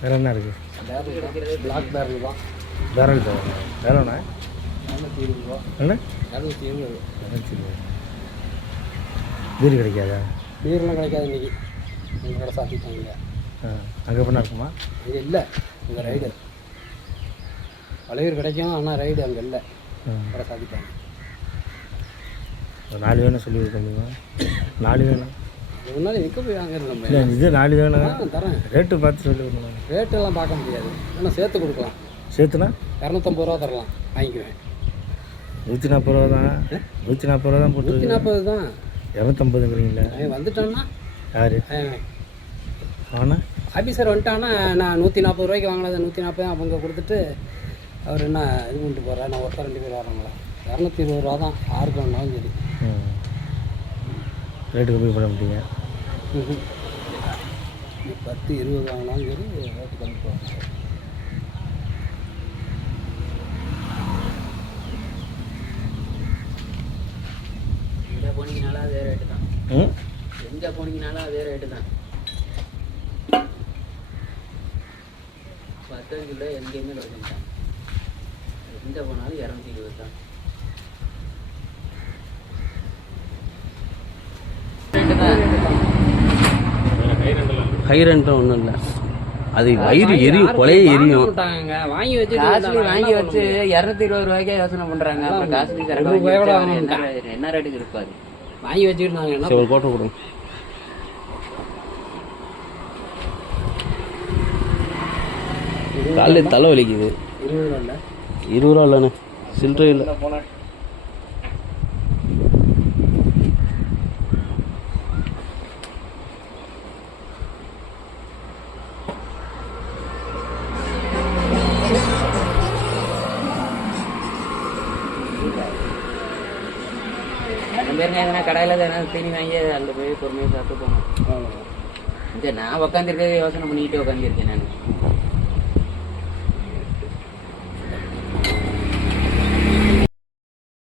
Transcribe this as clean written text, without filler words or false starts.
வேறு என்ன இருக்குது? பிளாக் பேரல் தான். பேரல் தான் வேறண்ணா 220 ரூபா. என்ன 270. 220. பீர் கிடைக்காதா? பீர்லாம் கிடைக்காது இன்றைக்கி. எங்கள் கடை சாத்திட்டாங்க. அங்கே பண்ணா இருக்குமா? இது இல்லை, இங்கே ரைடு பழையூர் கிடைக்கும். ஆனால் ரைடு அங்கே இல்லை, கடை சாத்திட்டாங்க. 4 வேணும் சொல்லி கொடுக்க முடியுமா? 4 வேணும். முன்னாடி எங்கே போய் வாங்குறது நம்ம? இல்லை இது 4 வேணும். தரேன். ரேட்டு பார்த்து சொல்லி கொடுக்கணும். ரேட்டெல்லாம் பார்க்க முடியாது, ஆனால் சேர்த்து கொடுக்கலாம். சேர்த்துனா 250 ரூபா தரலாம், வாங்கிக்குவேன். 140 ரூபா தான். 140 ரூபா தான் போட்டு. 140 தான். 250ங்கிறீங்களா? வந்துட்டான்னா யார் ஆனால் ஆஃபீஸர் வந்துட்டான்னா நான் 140 ரூபாய்க்கு வாங்கினது 140 அவங்க கொடுத்துட்டு அவர் என்ன இது பண்ணிட்டு போகிறேன். நான் ஒருத்தர் 2 பேர் வராங்களா? 220 ரூபா தான், யாருக்கு வேணாலும் சரி. ரேட்டு கம்மி பண்ண முடியுங்க. 10 20 வாங்கினாலும் சரி, ரேட்டு கம்மி பண்ணுவாங்க. எங்கே போனீங்கனாலும் அதே ரேட்டு தான். எங்கே போனீங்கனாலும் அதே ரேட்டு தான். 10 கிலோ எங்கேயுமே கிடைக்க எங்கே போனாலும் 220 தான். ஹை ரெண்ட் ஒன்றும் இல்லை, அது வயிறு எரியும், கொலையே எரியும். வாங்கி வச்சு 220 ரூபாய்க்கே யோசனை பண்றாங்க. அப்புறம் காஸ்ட்லி என்ன ரேட்டுக்கு இருப்பாரு வாங்கி வச்சுருந்தாங்க. என்ன ஒரு கோட்டை கொடுங்க. காலையில் தலை வலிக்குது. 20 ரூபா இல்லைண்ணே, சில்லறை இல்லை. பேருங்க எதனா கடையில் எதனா தீனி வாங்கி அங்கே போய் பொறுமையாக சாப்பிட்டு போகணும். நான் உட்காந்துருக்கவே யோசனை பண்ணிக்கிட்டு உட்காந்துருக்கேன் நான்.